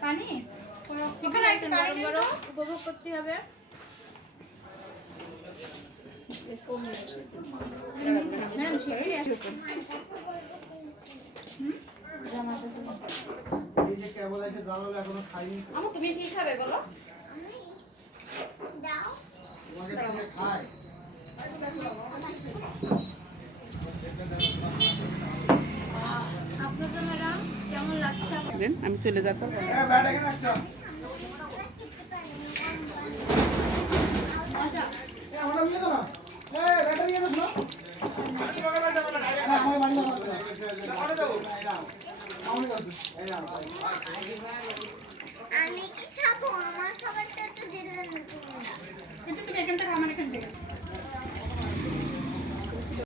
পানি দিন তো। উপভোগ করতে হবে ম্যাম শিখিয়ে এই যে কেবল এসে জানালো এখনও খাইনি আমু তুমি কি খাবে বলো তোমাকে খায় লাগছে আমি চলে যাব। আমি কি খাব? আমার খাবারটা তো দিলেন না তুমি। কিন্তু তুমি এখান থেকে আমার এখান থেকে।